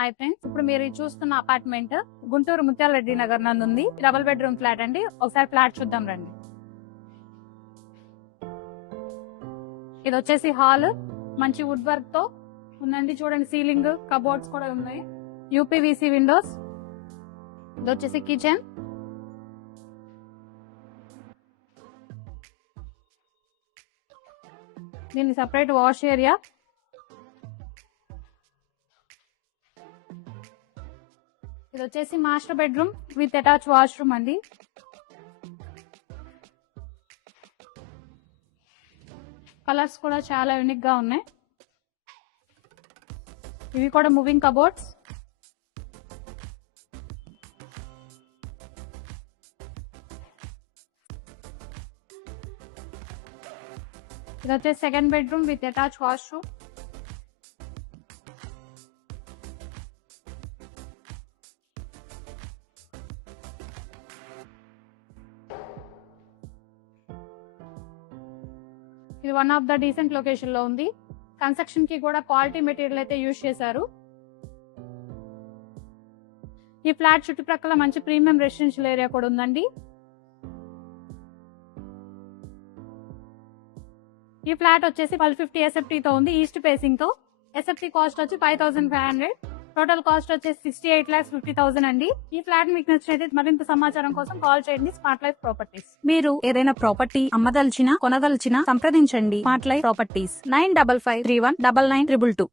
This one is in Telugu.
హాయ్ ఫ్రెండ్స్, ఇప్పుడు మీరు చూస్తున్న అపార్ట్మెంట్ గుంటూరు ముత్యాలరెడ్డి నగర్ నందు ఉంది. డబుల్ బెడ్రూమ్ ఫ్లాట్ అండి. ఒకసారి ఫ్లాట్ చూద్దాం రండి. ఇది వచ్చేసి హాల్, మంచి వుడ్ వర్క్ తో ఉందండి. చూడండి, సీలింగ్, కబోర్డ్స్ కూడా ఉన్నాయి. UPVC Windows. ఇది వచ్చేసి కిచెన్. దీని సెపరేట్ వాష్ ఏరియా. ఇది వచ్చేసి master bedroom with attach washroom అండి. కలర్స్ కూడా చాలా యూనిక్ గా ఉన్నాయి. ఇవి కూడా మూవింగ్ కబోర్డ్స్. ఇది వచ్చేసి second bedroom with attach washroom. ఇది one of the decent location లో ఉంది. కన్స్ట్రక్షన్ కి కూడా క్వాలిటీ మెటీరియల్ అయితే యూజ్ చేశారు. ఈ ఫ్లాట్ చుట్టుప్రక్కల మంచి ప్రీమియం రెసిడెన్షియల్ ఏరియా కూడా ఉందండి. ఈ ఫ్లాట్ వచ్చేసి 1250 ఎస్ఎఫ్టీ తో ఉంది, ఈస్ట్ ఫేసింగ్ తో. ఎస్ఎఫ్టీ కాస్ట్ వచ్చి 5500. టోటల్ కాస్ట్ వచ్చేసి 68,50,000 అండి. ఈ ఫ్లాట్ మీకు నచ్చినైతే మరింత సమాచారం కోసం కాల్ చేయండి. Smart life properties. మీరు ఏదైనా ప్రాపర్టీ అమ్మదలిచినా కొనదలిచినా సంప్రదించండి. Smart life properties 9553199922.